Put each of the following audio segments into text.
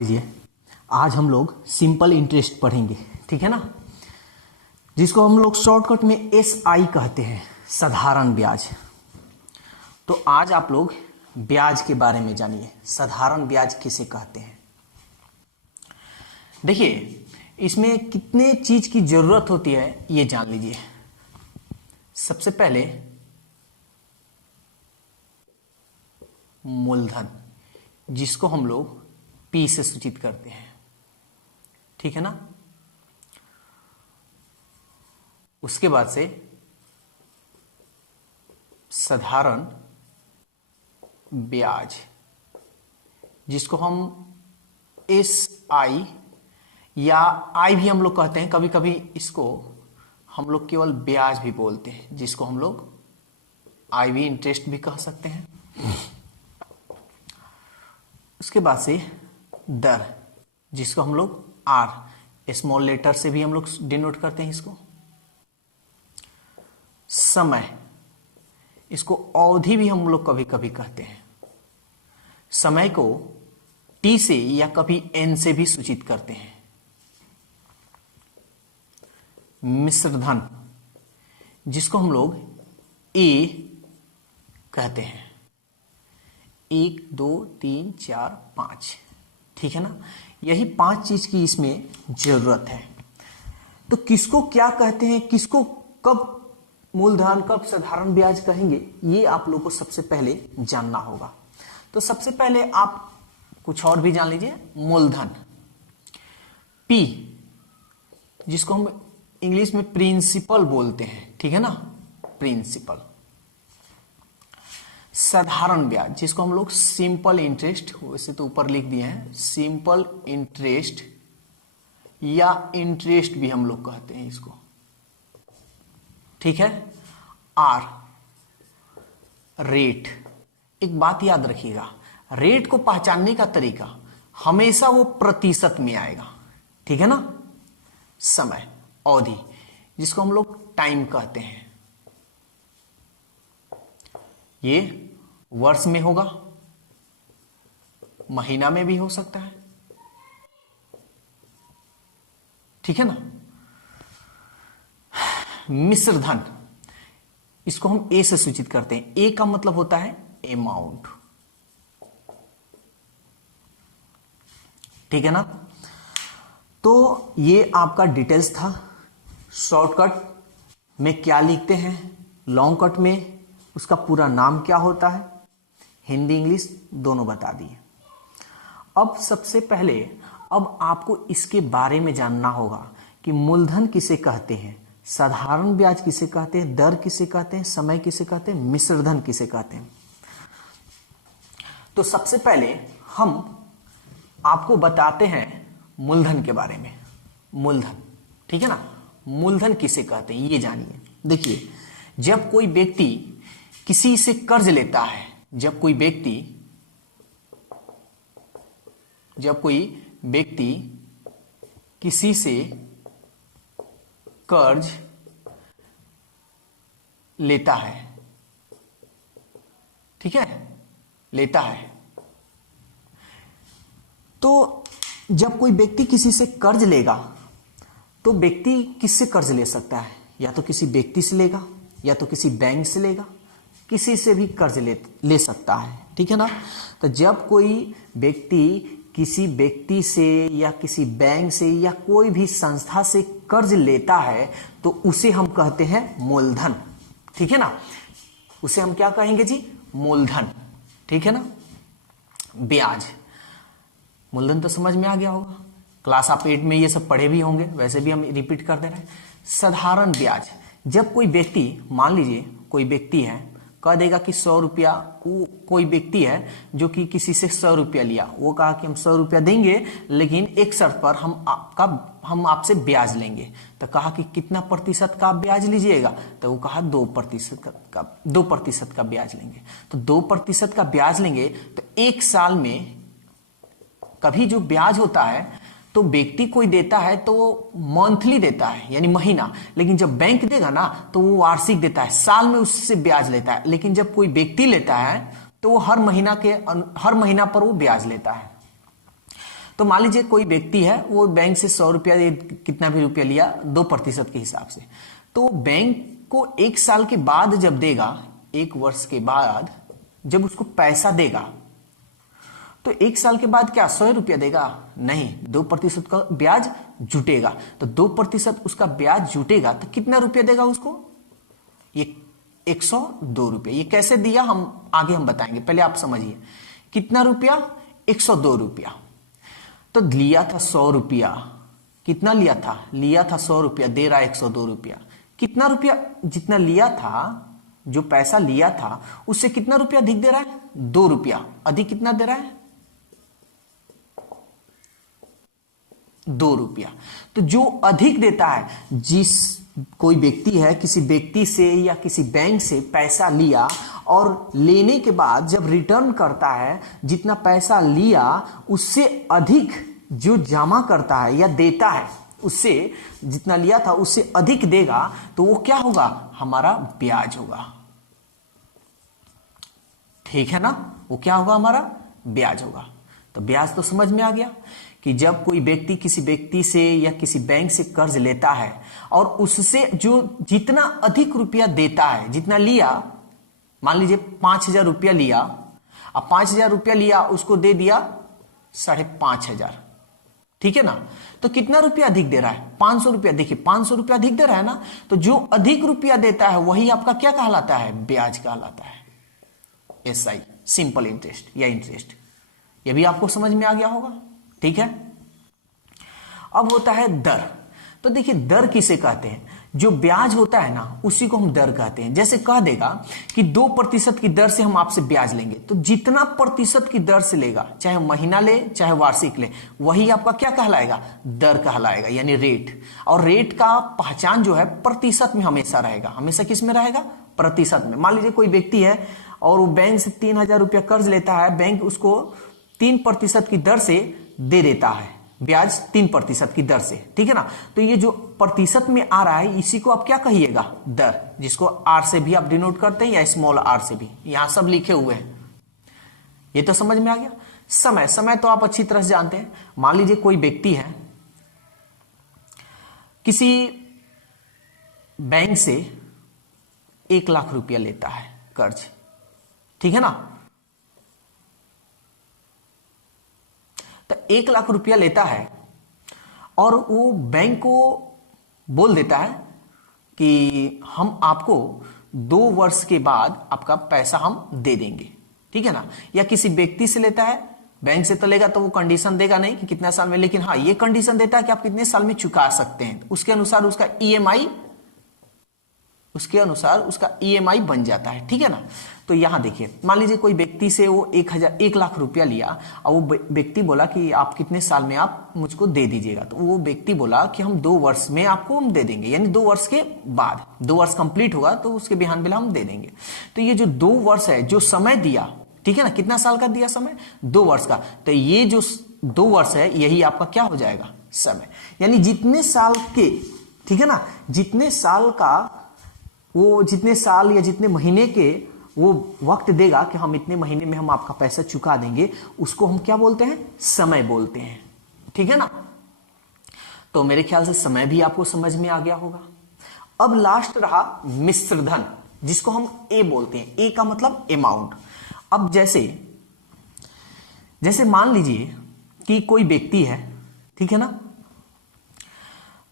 लीजिए, आज हम लोग सिंपल इंटरेस्ट पढ़ेंगे, ठीक है ना, जिसको हम लोग शॉर्टकट में SI कहते हैं, साधारण ब्याज। तो आज आप लोग ब्याज के बारे में जानिए, साधारण ब्याज किसे कहते हैं। देखिए, इसमें कितने चीज की जरूरत होती है ये जान लीजिए। सबसे पहले मूलधन, जिसको हम लोग P से सूचित करते हैं, ठीक है ना। उसके बाद से साधारण ब्याज, जिसको हम SI या I भी हम लोग कहते हैं, कभी कभी इसको हम लोग केवल ब्याज भी बोलते हैं, जिसको हम लोग IV इंटरेस्ट भी कह सकते हैं। उसके बाद से दर, जिसको हम लोग R स्मॉल लेटर से भी हम लोग डिनोट करते हैं इसको। समय, इसको अवधि भी हम लोग कभी कभी कहते हैं। समय को T से या कभी N से भी सूचित करते हैं। मिश्रधन, जिसको हम लोग A कहते हैं। 1 2 3 4 5, ठीक है ना। यही 5 चीज की इसमें जरूरत है। तो किसको क्या कहते हैं, किसको कब मूलधन, कब साधारण ब्याज कहेंगे, ये आप लोग को सबसे पहले जानना होगा। तो सबसे पहले आप कुछ और भी जान लीजिए। मूलधन P, जिसको हम इंग्लिश में प्रिंसिपल बोलते हैं, ठीक है ना, प्रिंसिपल। साधारण ब्याज, जिसको हम लोग सिंपल इंटरेस्ट, वैसे तो ऊपर लिख दिए हैं, सिंपल इंटरेस्ट या इंटरेस्ट भी हम लोग कहते हैं इसको, ठीक है। R, rate. एक बात याद रखिएगा, रेट को पहचानने का तरीका हमेशा वो प्रतिशत में आएगा, ठीक है ना। समय, अवधि, जिसको हम लोग टाइम कहते हैं, ये वर्ष में होगा, महीना में भी हो सकता है, ठीक है ना। मिश्रधन, इसको हम A से सूचित करते हैं। A का मतलब होता है अमाउंट, ठीक है ना। तो ये आपका डिटेल्स था। शॉर्टकट में क्या लिखते हैं, लॉन्ग कट में उसका पूरा नाम क्या होता है, हिंदी इंग्लिश दोनों बता दिए। अब सबसे पहले अब आपको इसके बारे में जानना होगा कि मूलधन किसे कहते हैं, साधारण ब्याज किसे कहते हैं, दर किसे कहते हैं, समय किसे कहते हैं, मिश्रधन किसे कहते हैं। तो सबसे पहले हम आपको बताते हैं मूलधन के बारे में। मूलधन, ठीक है ना, मूलधन किसे कहते हैं ये जानिए। देखिए, जब कोई व्यक्ति किसी से कर्ज लेता है, जब कोई व्यक्ति किसी से कर्ज लेता है, ठीक है, लेता है, तो जब कोई व्यक्ति किसी से कर्ज लेगा तो व्यक्ति किससे कर्ज ले सकता है, या तो किसी व्यक्ति से लेगा, या तो किसी बैंक से लेगा, किसी से भी कर्ज ले सकता है, ठीक है ना। तो जब कोई व्यक्ति किसी व्यक्ति से या किसी बैंक से या कोई भी संस्था से कर्ज लेता है तो उसे हम कहते हैं मूलधन, ठीक है ना। उसे हम क्या कहेंगे जी, मूलधन, ठीक है ना। ब्याज, मूलधन तो समझ में आ गया होगा, क्लास आप 8 में ये सब पढ़े भी होंगे, वैसे भी हम रिपीट कर दे रहे हैं। साधारण ब्याज, जब कोई व्यक्ति, मान लीजिए कोई व्यक्ति है, कह देगा कि 100 रुपया, कोई व्यक्ति है जो कि किसी से 100 रुपया लिया, वो कहा कि हम 100 रुपया देंगे लेकिन एक शर्त पर हम आपसे ब्याज लेंगे। तो कहा कि कितना प्रतिशत का ब्याज लीजिएगा, तो वो कहा 2% का ब्याज लेंगे। तो 2% का ब्याज लेंगे तो एक साल में कभी जो ब्याज होता है तो व्यक्ति कोई देता है तो वो मंथली देता है, यानी महीना, लेकिन जब बैंक देगा ना तो वो वार्षिक देता है, साल में उससे ब्याज लेता है। लेकिन जब कोई व्यक्ति लेता है तो वो हर महीना पर वो ब्याज लेता है। तो मान लीजिए कोई व्यक्ति है, वो बैंक से 100 रुपया, कितना भी रुपया लिया 2% के हिसाब से, तो बैंक को 1 साल के बाद जब देगा, 1 वर्ष के बाद जब उसको पैसा देगा, तो 1 साल के बाद क्या 100 रुपया देगा? नहीं, 2% का ब्याज जुटेगा। तो 2% उसका ब्याज जुटेगा तो कितना रुपया देगा उसको? ये 102 रुपये। ये कैसे दिया हम आगे हम बताएंगे, पहले आप समझिए कितना रुपया? 102 रुपया। तो लिया था 100 रुपया, कितना लिया था? लिया था 100 रुपया, दे रहा है 102 रुपया। कितना रुपया? जितना लिया था, जो पैसा लिया था उससे कितना रुपया अधिक दे रहा है? 2 रुपया अधिक। कितना दे रहा है? 2 रुपया। तो जो अधिक देता है, जिस कोई व्यक्ति है किसी व्यक्ति से या किसी बैंक से पैसा लिया और लेने के बाद जब रिटर्न करता है, जितना पैसा लिया उससे अधिक जो जमा करता है या देता है, उससे जितना लिया था उससे अधिक देगा, तो वो क्या होगा? हमारा ब्याज होगा। ठीक है ना? वो क्या होगा? हमारा ब्याज होगा। तो ब्याज तो समझ में आ गया कि जब कोई व्यक्ति किसी व्यक्ति से या किसी बैंक से कर्ज लेता है और उससे जो जितना अधिक रुपया देता है, जितना लिया, मान लीजिए 5,000 रुपया लिया, अब 5,000 रुपया लिया, उसको दे दिया 5,500। ठीक है ना? तो कितना रुपया अधिक दे रहा है? 500 रुपया। देखिए 500 रुपया अधिक दे रहा है ना, तो जो अधिक रुपया देता है वही आपका क्या कहलाता है? ब्याज कहलाता है। SI, सिंपल इंटरेस्ट या इंटरेस्ट। ये भी आपको समझ में आ गया होगा। ठीक है। अब होता है दर। तो देखिए दर किसे कहते हैं? जो ब्याज होता है ना, उसी को हम दर कहते हैं। जैसे कह देगा कि 2% की दर से हम आपसे ब्याज लेंगे, तो जितना प्रतिशत की दर से लेगा, चाहे महीना ले चाहे वार्षिक ले, वही आपका क्या कहलाएगा? दर कहलाएगा, यानी रेट। और रेट का पहचान जो है प्रतिशत में हमेशा रहेगा। हमेशा किस में रहेगा? प्रतिशत में। मान लीजिए कोई व्यक्ति है और वो बैंक से 3,000 रुपया कर्ज लेता है, बैंक उसको 3% की दर से दे देता है, ब्याज 3% की दर से। ठीक है ना? तो ये जो प्रतिशत में आ रहा है, इसी को आप क्या कहिएगा? दर, जिसको R से भी आप डिनोट करते हैं या स्मॉल r से भी, यहां सब लिखे हुए हैं। ये तो समझ में आ गया। समय, समय तो आप अच्छी तरह से जानते हैं। मान लीजिए कोई व्यक्ति है, किसी बैंक से 1 लाख रुपया लेता है कर्ज। ठीक है ना? तो 1 लाख रुपया लेता है और वो बैंक को बोल देता है कि हम आपको 2 वर्ष के बाद आपका पैसा हम दे देंगे। ठीक है ना? या किसी व्यक्ति से लेता है, बैंक से तो लेगा तो वो कंडीशन देगा नहीं कि कितना साल में, लेकिन हाँ ये कंडीशन देता है कि आप कितने साल में चुका सकते हैं। उसके अनुसार उसका EMI बन जाता है। ठीक है ना? तो यहां देखिए, मान लीजिए कोई व्यक्ति से वो 1 लाख रुपया लिया और वो व्यक्ति बोला कि आप कितने साल में आप मुझको दे दीजिएगा। तो वो व्यक्ति बोला कि हम 2 वर्ष में आपको हम दे देंगे, यानी 2 वर्ष के बाद, 2 वर्ष कंप्लीट होगा तो उसके बिहान बिला हम दे देंगे। तो ये जो 2 वर्ष है, जो समय दिया, ठीक है ना, कितना साल का दिया समय? 2 वर्ष का। तो ये जो 2 वर्ष है, यही आपका क्या हो जाएगा? समय। यानी जितने साल के, ठीक है ना, जितने साल का वो, जितने साल या जितने महीने के वो वक्त देगा कि हम इतने महीने में हम आपका पैसा चुका देंगे, उसको हम क्या बोलते हैं? समय बोलते हैं। ठीक है ना? तो मेरे ख्याल से समय भी आपको समझ में आ गया होगा। अब लास्ट रहा मिश्र धन, जिसको हम ए बोलते हैं। ए का मतलब अमाउंट। अब जैसे मान लीजिए कि कोई व्यक्ति है, ठीक है ना,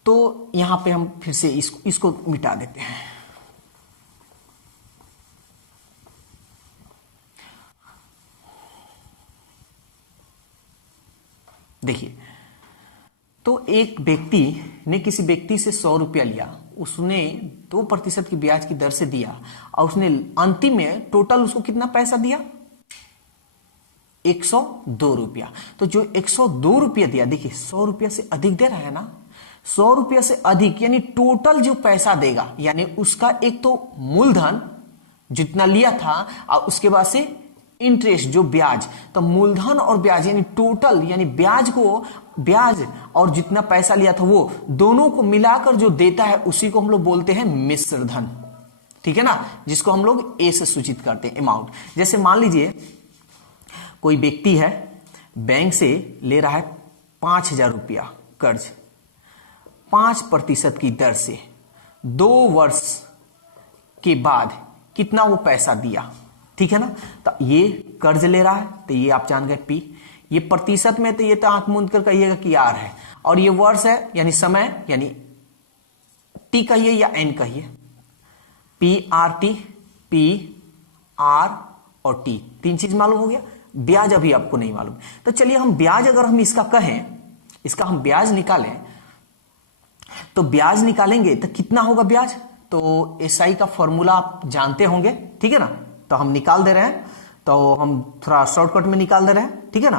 तो यहां पे हम फिर से इसको मिटा देते हैं। देखिए, तो एक व्यक्ति ने किसी व्यक्ति से 100 रुपया लिया, उसने 2% की ब्याज की दर से दिया और उसने अंतिम में टोटल उसको कितना पैसा दिया? 102 रुपया। तो जो 102 रुपया दिया, देखिए 100 रुपया से अधिक दे रहा है ना, 100 रुपया से अधिक, यानी टोटल जो पैसा देगा, यानी उसका एक तो मूलधन जितना लिया था और उसके बाद से इंटरेस्ट जो ब्याज, तो मूलधन और ब्याज यानी टोटल, यानी ब्याज और जितना पैसा लिया था वो दोनों को मिलाकर जो देता है, उसी को हम लोग बोलते हैं मिश्र धन। ठीक है ना? जिसको हम लोग ए से सूचित करते हैं, अमाउंट। जैसे मान लीजिए कोई व्यक्ति है, बैंक से ले रहा है 5,000 रुपया कर्ज 5% की दर से 2 वर्ष के बाद कितना वो पैसा दिया, ठीक है ना। तो ये कर्ज ले रहा है, तो ये आप जान गए पी। ये प्रतिशत में, तो ये तो आंख मूंद कर कहिएगा कि आर है, और ये वर्ष है यानी समय, यानी टी कहिए या एन कहिए, P R T, P R और टी, 3 चीज मालूम हो गया। ब्याज अभी आपको नहीं मालूम, तो चलिए हम ब्याज, अगर हम इसका कहें, इसका हम ब्याज निकालें, तो ब्याज निकालेंगे तो कितना होगा ब्याज। तो एसआई का फॉर्मूला आप जानते होंगे, ठीक है ना। तो हम निकाल दे रहे हैं, तो हम थोड़ा शॉर्टकट में निकाल दे रहे हैं, ठीक है ना।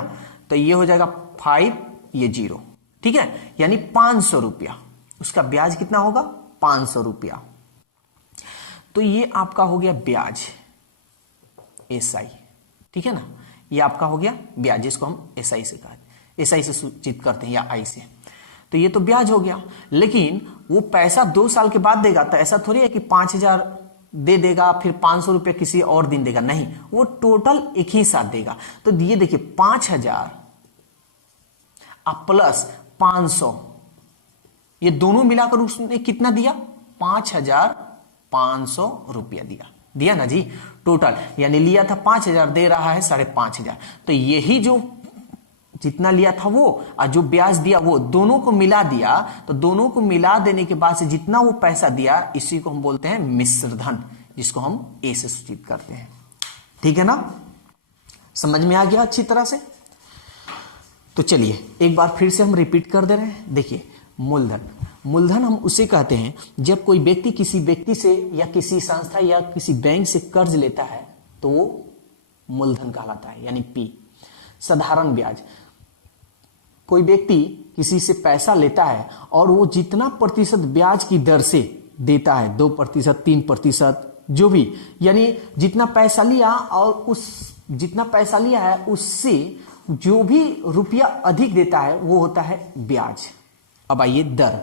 तो ये हो जाएगा 5, ये 0, ठीक है, यानी 500 रुपया उसका ब्याज कितना होगा, 500 रुपया। तो ये आपका हो गया ब्याज एसआई, ठीक है ना। ये आपका हो गया ब्याज, जिसको हम एसआई से कहते, एसआई से सूचित करते हैं या आई से। तो ये तो ब्याज हो गया, लेकिन वो पैसा 2 साल के बाद देगा, तो ऐसा थोड़ी है कि 5,000 दे देगा फिर 500 रुपया किसी और दिन देगा, नहीं, वो टोटल एक ही साथ देगा। तो ये देखिए 5,000 प्लस 500, ये दोनों मिलाकर उसने कितना दिया, 5,500 रुपया दिया ना जी टोटल, यानी लिया था 5,000, दे रहा है 5,500। तो यही जो जितना लिया था वो और जो ब्याज दिया वो दोनों को मिला दिया, तो दोनों को मिला देने के बाद से जितना वो पैसा दिया, इसी को हम बोलते हैं मिश्र धन, जिसको हम ए से सूचित करते हैं, ठीक है ना। समझ में आ गया अच्छी तरह से। तो चलिए एक बार फिर से हम रिपीट कर दे रहे हैं। देखिए मूलधन, मूलधन हम उसे कहते हैं जब कोई व्यक्ति किसी व्यक्ति से या किसी संस्था या किसी बैंक से कर्ज लेता है, तो वो मूलधन कहलाता है, यानी पी। साधारण ब्याज, कोई व्यक्ति किसी से पैसा लेता है और वो जितना प्रतिशत ब्याज की दर से देता है, 2%, 3%, जो भी, यानी जितना पैसा लिया और उस जितना पैसा लिया है उससे जो भी रुपया अधिक देता है वो होता है ब्याज। अब आइए दर,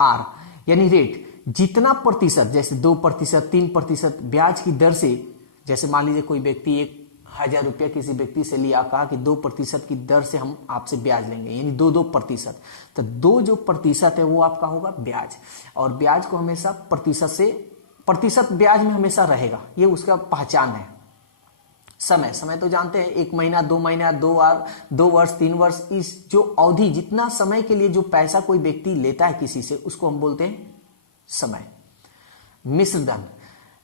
आर यानी रेट, जितना प्रतिशत, जैसे 2%, 3% ब्याज की दर से, जैसे मान लीजिए कोई व्यक्ति 1,000 रुपया किसी व्यक्ति से लिया, कहा कि 2% की दर से हम आपसे ब्याज लेंगे, यानी 2%। तो 2 जो प्रतिशत है वो आपका होगा ब्याज, और ब्याज को हमेशा प्रतिशत ब्याज में हमेशा रहेगा, ये उसका पहचान है। समय तो जानते हैं, 1 महीना, 2 महीना, 2 वर्ष, 3 वर्ष, इस जो अवधि, जितना समय के लिए जो पैसा कोई व्यक्ति लेता है किसी से, उसको हम बोलते हैं समय। मिश्रधन,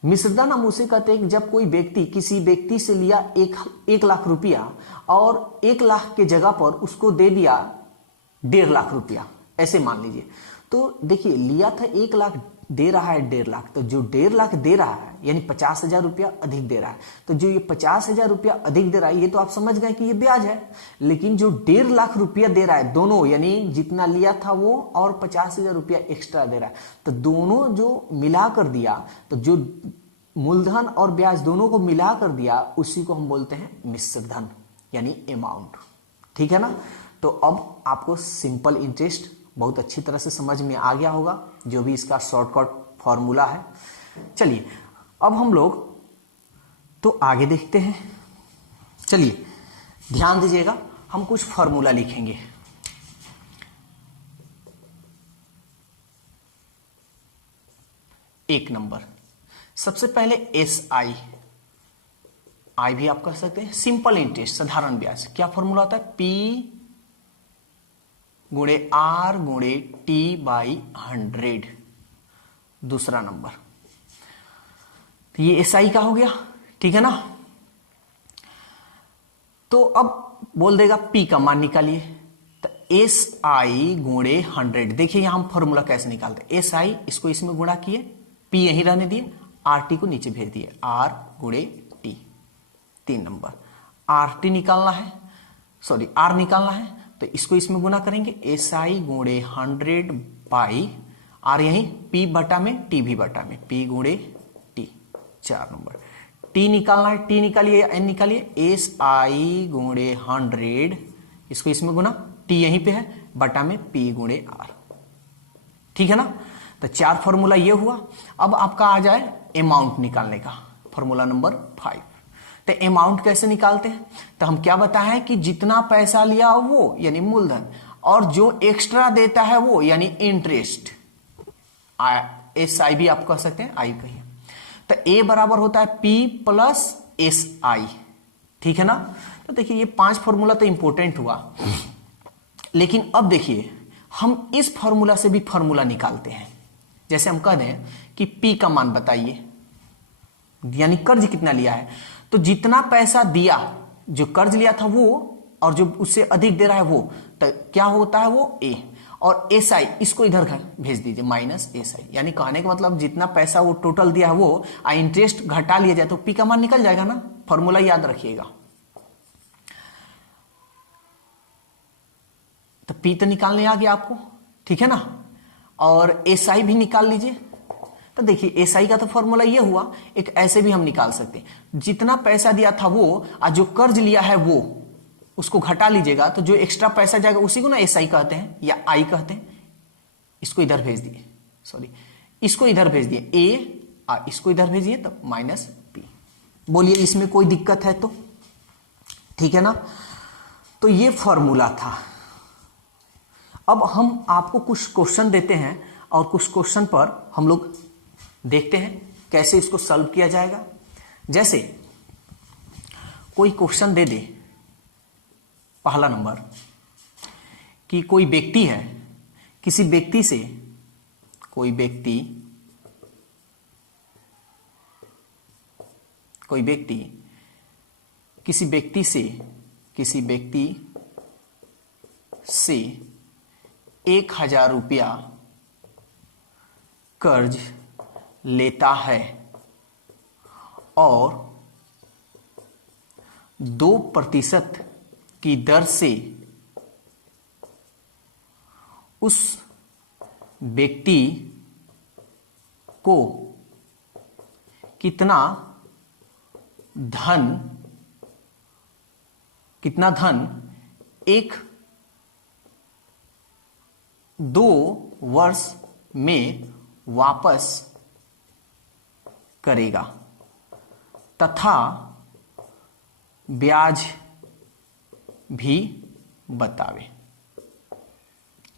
मिश्रधन हम उसे कहते हैं कि जब कोई व्यक्ति किसी व्यक्ति से लिया 1 लाख रुपया और 1 लाख के जगह पर उसको दे दिया 1.5 लाख रुपया, ऐसे मान लीजिए। तो देखिए लिया था 1 लाख, दे रहा है 1.5 लाख, तो जो 1.5 लाख दे रहा है यानी 50,000 रुपया अधिक दे रहा है। तो जो ये 50,000 रुपया अधिक दे रहा है, ये तो आप समझ गए कि ये ब्याज है। लेकिन जो 1.5 लाख रुपया दे रहा है, दोनों यानी जितना लिया था वो और 50,000 रुपया एक्स्ट्रा दे रहा है, तो दोनों जो मिला कर दिया, तो जो मूलधन और ब्याज दोनों को मिला कर दिया, उसी को हम बोलते हैं मिश्रधन, यानी अमाउंट, ठीक है ना। तो अब आपको सिंपल इंटरेस्ट बहुत अच्छी तरह से समझ में आ गया होगा, जो भी इसका शॉर्टकट फॉर्मूला है। चलिए अब हम लोग तो आगे देखते हैं। चलिए ध्यान दीजिएगा, हम कुछ फॉर्मूला लिखेंगे। एक नंबर, सबसे पहले एस आई भी आप कह सकते हैं, सिंपल इंटरेस्ट, साधारण ब्याज। क्या फॉर्मूला होता है, पी गुणे आर गुणे टी बाई 100। दूसरा नंबर, तो ये एसआई का हो गया, ठीक है ना। तो अब बोल देगा पी का मान निकालिए, तो एस आई गुणे 100। देखिए यहां हम फॉर्मूला कैसे निकालते, एस आई इसको इसमें गुणा किए, पी यहीं रहने दिए, आर टी को नीचे भेज दिए, आर गुणे टी। 3 नंबर, आर टी निकालना है, सॉरी आर निकालना है, तो इसको इसमें गुना करेंगे, एस आई गुणे 100 बाई आर, यहीं पी बटा में टी भी बटा में, पी गुणे टी। 4 नंबर, टी निकालना है, टी निकालिए, एन निकालिए, एस आई गुणे 100, इसको इसमें गुना, टी यहीं पे है, बटा में पी गुणे आर, ठीक है ना। तो 4 फॉर्मूला ये हुआ। अब आपका आ जाए अमाउंट निकालने का, फॉर्मूला नंबर 5। तो अमाउंट कैसे निकालते हैं, तो हम क्या बताएं कि जितना पैसा लिया वो यानी मूलधन, और जो एक्स्ट्रा देता है वो यानी इंटरेस्ट, एस आई भी आप कह सकते हैं, आई कहिए, तो ए बराबर होता है पी प्लस एस आई, ठीक है ना। तो देखिए ये 5 फॉर्मूला तो इंपॉर्टेंट हुआ, लेकिन अब देखिए हम इस फॉर्मूला से भी फॉर्मूला निकालते हैं। जैसे हम कह दें कि पी का मान बताइए, यानी कर्ज कितना लिया है, तो जितना पैसा दिया, जो कर्ज लिया था वो, और जो उससे अधिक दे रहा है वो, तो क्या होता है वो ए, और एस आई इसको इधर भेज दीजिए माइनस एस आई, यानी कहने का मतलब जितना पैसा वो टोटल दिया है वो इंटरेस्ट घटा लिया जाए तो पी का मान निकल जाएगा ना। फॉर्मूला याद रखिएगा। तो पी तो निकालने आ गया आपको, ठीक है ना, और एस आई भी निकाल लीजिए। तो देखिए एस आई का तो फॉर्मूला ये हुआ, एक ऐसे भी हम निकाल सकते हैं, जितना पैसा दिया था वो और जो कर्ज लिया है वो, उसको घटा लीजिएगा तो जो एक्स्ट्रा पैसा जाएगा उसी को ना एस आई कहते हैं या आई कहते हैं। इसको इधर भेज दिए, सॉरी इसको इधर भेज दिए ए, और इसको इधर भेजिए तो माइनस पी। बोलिए इसमें कोई दिक्कत है तो, ठीक है ना। तो ये फॉर्मूला था। अब हम आपको कुछ क्वेश्चन देते हैं और कुछ क्वेश्चन पर हम लोग देखते हैं कैसे इसको सॉल्व किया जाएगा। जैसे कोई क्वेश्चन दे दे, पहला नंबर, कि कोई व्यक्ति है, किसी व्यक्ति से, कोई व्यक्ति किसी व्यक्ति से 1000 रुपया कर्ज लेता है और 2% की दर से उस व्यक्ति को कितना धन 2 वर्ष में वापस करेगा तथा ब्याज भी बतावे,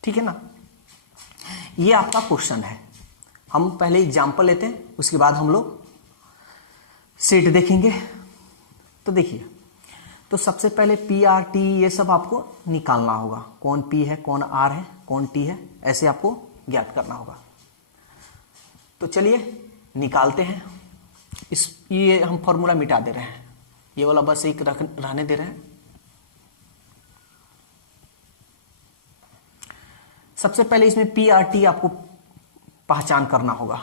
ठीक है ना। ये आपका क्वेश्चन है। हम पहले एग्जाम्पल लेते हैं, उसके बाद हम लोग सेट देखेंगे। तो देखिए, तो सबसे पहले पी आर टी ये सब आपको निकालना होगा, कौन पी है, कौन आर है, कौन टी है, ऐसे आपको ज्ञात करना होगा। तो चलिए निकालते हैं। ये हम फॉर्मूला मिटा दे रहे हैं, ये वाला बस एक रहने दे रहे हैं। सबसे पहले इसमें पी आर टी आपको पहचान करना होगा।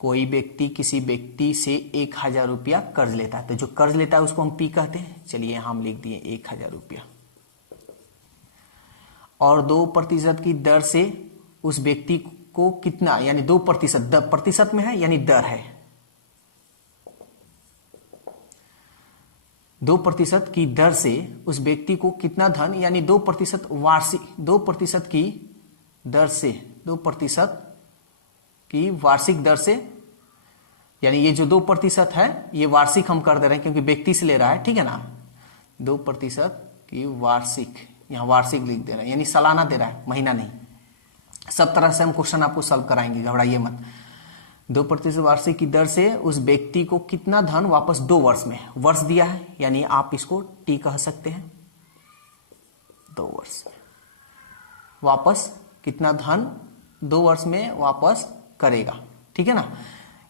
कोई व्यक्ति किसी व्यक्ति से 1000 रुपया कर्ज लेता है, तो जो कर्ज लेता है उसको हम पी कहते हैं। चलिए यहां हम लिख दिए 1000 रुपया, और 2% की दर से उस व्यक्ति को कितना, यानी 2%, प्रतिशत में है यानी दर है, 2% की दर से उस व्यक्ति को कितना धन, यानी 2% वार्षिक, 2% की दर से, 2% की वार्षिक दर से, यानी ये जो 2% है ये वार्षिक हम कर दे रहे हैं क्योंकि व्यक्ति से ले रहा है, ठीक है ना। 2% की वार्षिक, यहां वार्षिक लिख दे रहा है, यानी सालाना दे रहा है, महीना नहीं। सब तरह से हम क्वेश्चन आपको सॉल्व कराएंगे, घबराइए मत। 2% वार्षिक की दर से उस व्यक्ति को कितना धन वापस 2 वर्ष में, वर्ष दिया है यानी आप इसको टी कह सकते हैं, 2 वर्ष वापस कितना धन 2 वर्ष में वापस करेगा, ठीक है ना।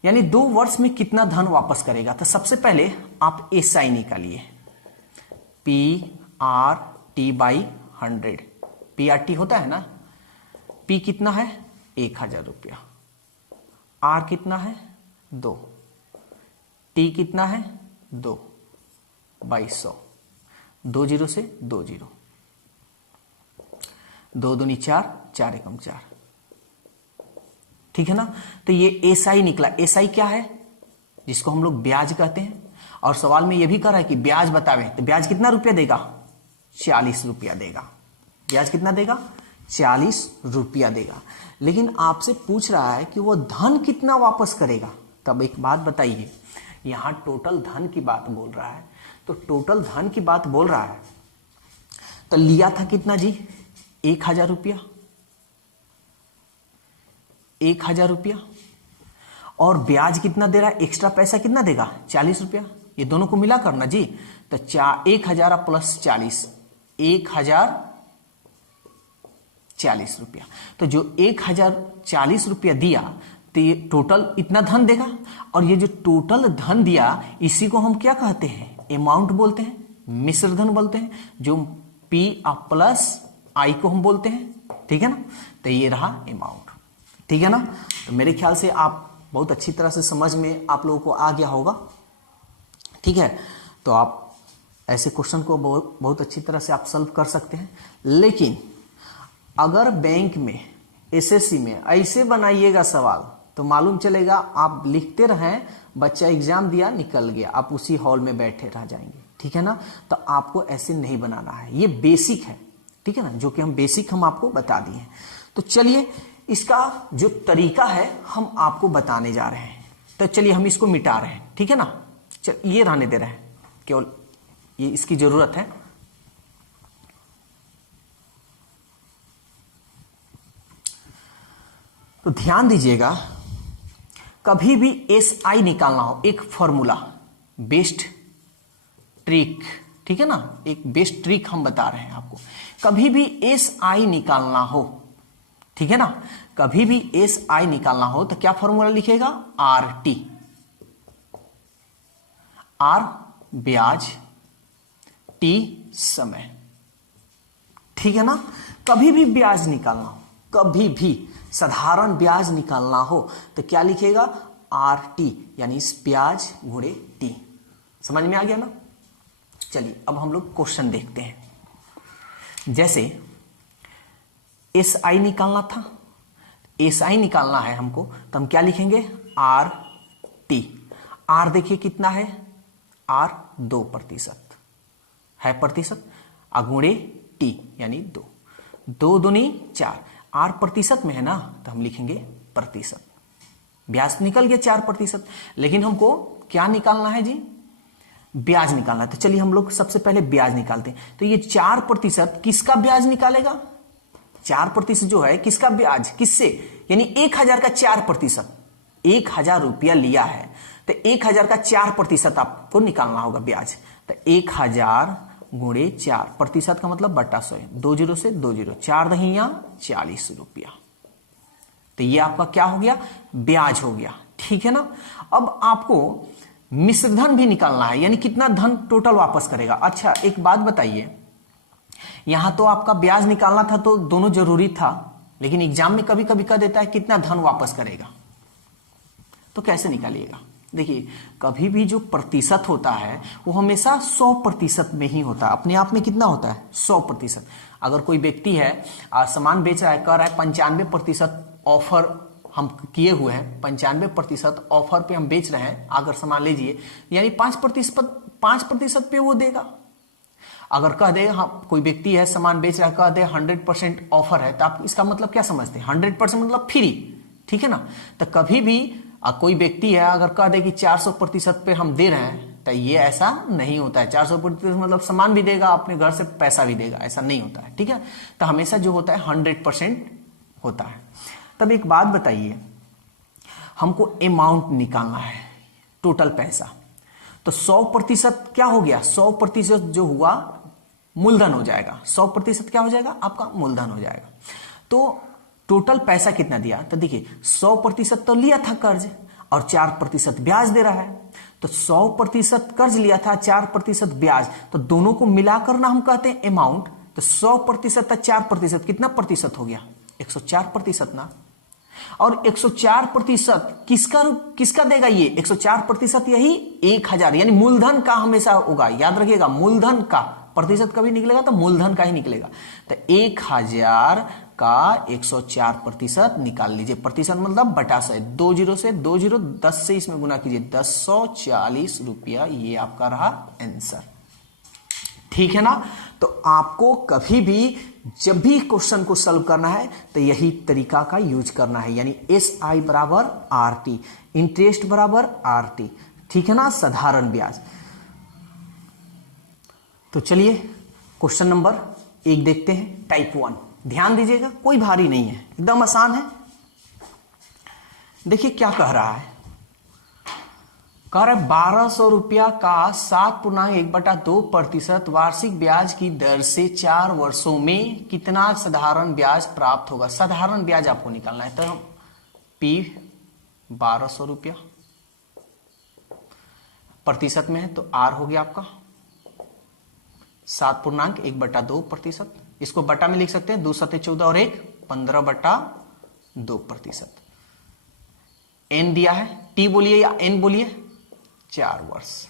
यानी 2 वर्ष में कितना धन वापस करेगा। तो सबसे पहले आप एस आई निकालिए, P R T by 100, P R T होता है ना, पी कितना है 1000 रुपया, आर कितना है 2, टी कितना है 2 बाई 100, 2 जीरो से 2 जीरो, 2 दूनी 4, 4 एकम 4, ठीक है ना। तो ये एस आई निकला। एस आई क्या है, जिसको हम लोग ब्याज कहते हैं, और सवाल में ये भी कर रहा है कि ब्याज बतावे, तो ब्याज कितना रुपया देगा, 40 रुपया देगा। ब्याज कितना देगा, 40 रुपया देगा। लेकिन आपसे पूछ रहा है कि वो धन कितना वापस करेगा। तब एक बात बताइए, यहां टोटल धन की बात बोल रहा है, तो टोटल धन की बात बोल रहा है तो लिया था कितना जी, 1,000 रुपया, 1,000 रुपया, और ब्याज कितना दे रहा है, एक्स्ट्रा पैसा कितना देगा, 40 रुपया। ये दोनों को मिला करना जी, तो 1,000 प्लस 40, 1,040 रुपया। तो जो 1,040 रुपया दिया, तो ये टोटल इतना धन देगा, और ये जो टोटल धन दिया इसी को हम क्या कहते हैं, अमाउंट बोलते हैं, मिश्र धन बोलते हैं, जो P प्लस I को हम बोलते हैं, ठीक है ना। तो ये रहा अमाउंट, ठीक है ना। तो मेरे ख्याल से आप बहुत अच्छी तरह से समझ में आप लोगों को आ गया होगा, ठीक है। तो आप ऐसे क्वेश्चन को बहुत अच्छी तरह से आप सॉल्व कर सकते हैं। लेकिन अगर बैंक में एसएससी में ऐसे बनाइएगा सवाल, तो मालूम चलेगा आप लिखते रहें, बच्चा एग्जाम दिया निकल गया, आप उसी हॉल में बैठे रह जाएंगे, ठीक है ना। तो आपको ऐसे नहीं बनाना है, ये बेसिक है, ठीक है ना, जो कि हम बेसिक हम आपको बता दिए हैं। तो चलिए इसका जो तरीका है हम आपको बताने जा रहे हैं। तो चलिए हम इसको मिटा रहे हैं, ठीक है ना। चल ये रहने दे रहे हैं, केवल ये इसकी जरूरत है। तो ध्यान दीजिएगा, कभी भी SI निकालना हो, एक फॉर्मूला, बेस्ट ट्रिक, ठीक है ना, एक बेस्ट ट्रिक हम बता रहे हैं आपको। कभी भी SI निकालना हो, ठीक है ना, कभी भी SI निकालना हो तो क्या फॉर्मूला लिखेगा, RT, R ब्याज, T समय, ठीक है ना। कभी भी ब्याज निकालना हो, कभी भी साधारण ब्याज निकालना हो तो क्या लिखेगा, RT, यानी इस ब्याज गुणे T। समझ में आ गया ना। चलिए अब हम लोग क्वेश्चन देखते हैं। जैसे SI निकालना था, SI निकालना है हमको, तो हम क्या लिखेंगे, RT। R देखिए कितना है, R 2% है, प्रतिशत, अगुणे T यानी 2, 2 दूनी 4, R प्रतिशत में है ना, तो हम लिखेंगे प्रतिशत। ब्याज निकल गया 4%, लेकिन हमको क्या निकालना है जी, ब्याज निकालना है। तो चलिए हम लोग सबसे पहले ब्याज निकालते हैं। तो ये 4% किसका ब्याज निकालेगा, 4% जो है किसका ब्याज, किससे, यानी 1,000 का 4%, 1,000 रुपया लिया है तो 1,000 का 4% आपको निकालना होगा ब्याज। तो 1,000 गुणे 4%, का मतलब बटा 100, 2 जीरो से 2 जीरो, 4 दहिया 40 रुपया। तो ये आपका क्या हो गया, ब्याज हो गया, ठीक है ना। अब आपको मिश्रधन भी निकालना है, यानी कितना धन टोटल वापस करेगा। अच्छा एक बात बताइए, यहां तो आपका ब्याज निकालना था तो दोनों जरूरी था, लेकिन एग्जाम में कभी कभी कह देता है कितना धन वापस करेगा, तो कैसे निकालिएगा। देखिए कभी भी जो प्रतिशत होता है वो हमेशा 100% में ही होता है, अपने आप में कितना होता है, 100%। अगर कोई व्यक्ति है सामान बेच रहा है, कह रहा है 95% ऑफर हम किए हुए हैं, 95% ऑफर पे हम बेच रहे हैं, अगर सामान लीजिए, यानी 5% पे वो देगा। अगर कह दे, हाँ कोई व्यक्ति है सामान बेच रहा है, कह दे 100% ऑफर है, तो आप इसका मतलब क्या समझते हैं, 100% मतलब फ्री, ठीक है ना। तो कभी भी कोई व्यक्ति है अगर कह दे कि 400% पे हम दे रहे हैं, तो ये ऐसा नहीं होता है। 400% मतलब सामान भी देगा, अपने घर से पैसा भी देगा, ऐसा नहीं होता है, ठीक है। तो हमेशा जो होता है 100% होता है। तब एक बात बताइए, हमको अमाउंट निकालना है, टोटल पैसा, तो 100% क्या हो गया, 100% जो हुआ मूलधन हो जाएगा, 100% क्या हो जाएगा, आपका मूलधन हो जाएगा। तो टोटल पैसा कितना दिया, तो देखिए 100% तो लिया था कर्ज और 4% ब्याज दे रहा है, तो 100% कर्ज लिया था, 4% ब्याज, तो दोनों को मिलाकर ना हम कहते हैं अमाउंट। तो 100% और 4% कितना प्रतिशत हो गया, 104% ना। और 104% किसका देगा, ये 104% यही 1,000, यानी मूलधन का हमेशा होगा, याद रखिएगा, मूलधन का प्रतिशत कभी निकलेगा तो मूलधन का ही निकलेगा। तो 1,000 का 104% निकाल लीजिए, प्रतिशत मतलब बटा 100, 2 जीरो से 2 जीरो, 10 से इसमें गुना कीजिए, 1040 रुपया, ये आपका रहा आंसर, ठीक है ना। तो आपको कभी भी जब भी क्वेश्चन को सॉल्व करना है तो यही तरीका का यूज करना है, यानी SI बराबर RT, इंटरेस्ट बराबर RT, ठीक है ना, साधारण ब्याज। तो चलिए क्वेश्चन नंबर 1 देखते हैं, टाइप 1। ध्यान दीजिएगा, कोई भारी नहीं है, एकदम आसान है। देखिए क्या कह रहा है, कह रहा है 1200 रुपया का 7.1/2% वार्षिक ब्याज की दर से 4 वर्षों में कितना साधारण ब्याज प्राप्त होगा। साधारण ब्याज आपको निकालना है, तो P 1200 रुपया प्रतिशत में है, तो R हो गया आपका 7.1/2%। इसको बटा में लिख सकते हैं, 2 सत्ते 14 और 1 15/2%। N दिया है, T बोलिए या N बोलिए, 4 वर्ष।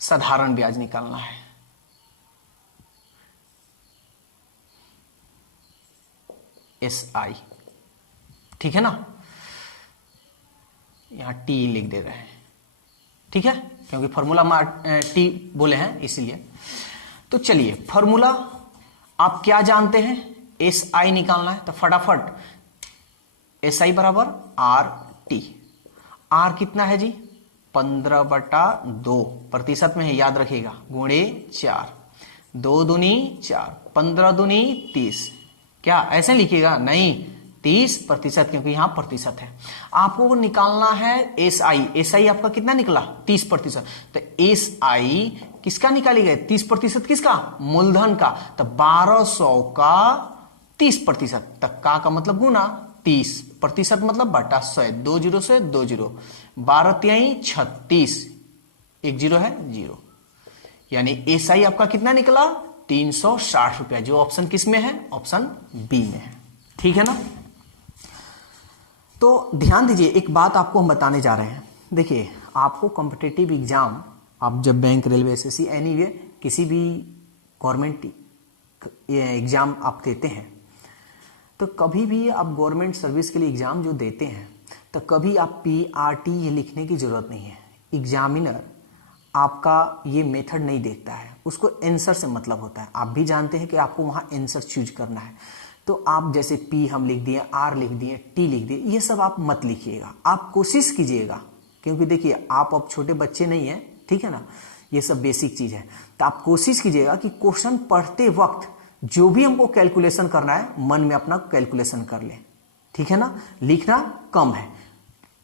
साधारण ब्याज निकालना है। SI, ठीक है ना, यहां T लिख दे रहे हैं, ठीक है, क्योंकि फॉर्मूला में T बोले हैं इसलिए। तो चलिए फॉर्मूला आप क्या जानते हैं, SI निकालना है, तो फटाफट SI बराबर RT। R कितना है जी, 15/2 प्रतिशत में है, याद रखिएगा, गुणे 4, 2 दूनी 4, 15 दूनी 30। क्या ऐसे लिखिएगा, नहीं 30%, क्योंकि यहां प्रतिशत है। आपको निकालना है SI आपका कितना निकला, 30%। तो SI किसका निकालिएगा, 30% किसका, मूलधन का। तो 1200 का 30% तक का मतलब गुना 30% मतलब बटा 100, 2 0 से 2 0, 12 तिहाई 36, 1 0 है 0, यानी SI आपका कितना निकला, 360 रुपया, जो ऑप्शन किस में है, ऑप्शन बी में है, ठीक है ना। तो ध्यान दीजिए, एक बात आपको हम बताने जा रहे हैं। देखिए आपको कॉम्पिटिटिव एग्जाम, आप जब बैंक, रेलवे, SSC, एनीवे किसी भी गवर्नमेंट एग्जाम आप देते हैं, तो कभी भी आप गवर्नमेंट सर्विस के लिए एग्जाम जो देते हैं, तो कभी आप PRT ये लिखने की जरूरत नहीं है। एग्जामिनर आपका ये मेथड नहीं देखता है, उसको आंसर से मतलब होता है। आप भी जानते हैं कि आपको वहां आंसर चूज करना है, तो आप जैसे P हम लिख दिए, R लिख दिए, T लिख दिए, ये सब आप मत लिखिएगा। आप कोशिश कीजिएगा, क्योंकि देखिए आप अब छोटे बच्चे नहीं हैं, ठीक है ना, ये सब बेसिक चीज है। तो आप कोशिश कीजिएगा कि क्वेश्चन पढ़ते वक्त जो भी हमको कैलकुलेशन करना है, मन में अपना कैलकुलेशन कर ले, ठीक है ना। लिखना कम है,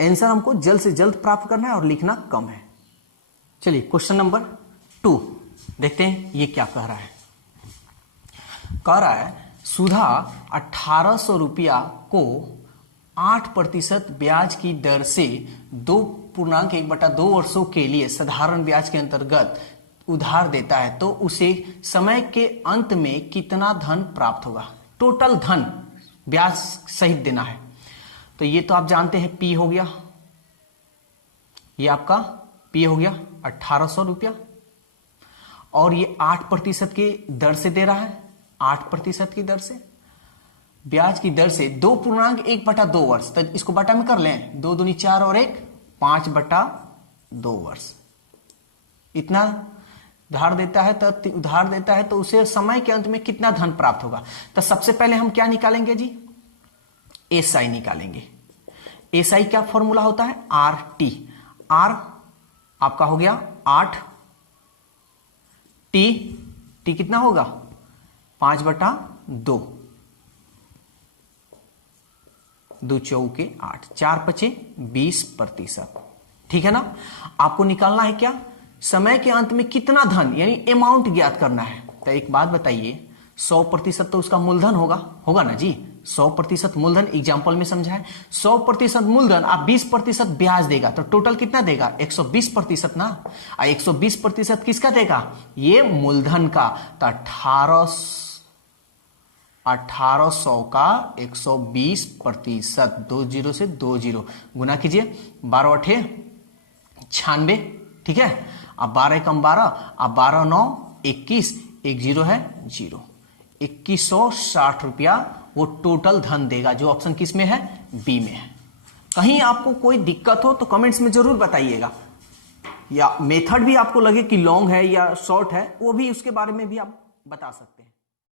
आंसर हमको जल्द से जल्द प्राप्त करना है और लिखना कम है। चलिए क्वेश्चन नंबर 2 देखते हैं, ये क्या कह रहा है। कह रहा है सुधा 1800 रुपया को 8% ब्याज की दर से 2.1/2 वर्षों के लिए साधारण ब्याज के अंतर्गत उधार देता है, तो उसे समय के अंत में कितना धन प्राप्त होगा। टोटल धन ब्याज सहित देना है। तो ये तो आप जानते हैं P हो गया, ये आपका P हो गया 1800 रुपया, और ये 8% की दर से दे रहा है, 8% की दर से, ब्याज की दर से 2.1/2 वर्ष। तो इसको बटा में कर लें, 2 दूनी 4 और 1 5/2 वर्ष। इतना उधार देता है, तो उसे समय के अंत में कितना धन प्राप्त होगा। तो सबसे पहले हम क्या निकालेंगे जी, SI निकालेंगे। SI क्या फॉर्मूला होता है, RT। R आपका हो गया 8, T कितना होगा 5/2, 2 चौके 8, 4 पचे 20%, ठीक है ना। आपको निकालना है क्या, समय के अंत में कितना धन, यानी अमाउंट ज्ञात करना है। तो एक बात बताइए, 100% तो उसका मूलधन होगा ना जी, 100% मूलधन एग्जाम्पल में समझा है। 100% मूलधन आप 20% ब्याज देगा, तो टोटल कितना देगा, 120% ना। 120% किसका देगा, ये मूलधन का। तो 1800 का 120%, 2 0 से 2 0 गुना कीजिए, 12 8 96, ठीक है। अब 12 कम 12, अब 12 9 21, 1 0 है 0, 2160 रुपया वो टोटल धन देगा, जो ऑप्शन किस में है, बी में है। कहीं आपको कोई दिक्कत हो तो कमेंट्स में जरूर बताइएगा, या मेथड भी आपको लगे कि लॉन्ग है या शॉर्ट है, वो भी उसके बारे में भी आप बता सकते हैं।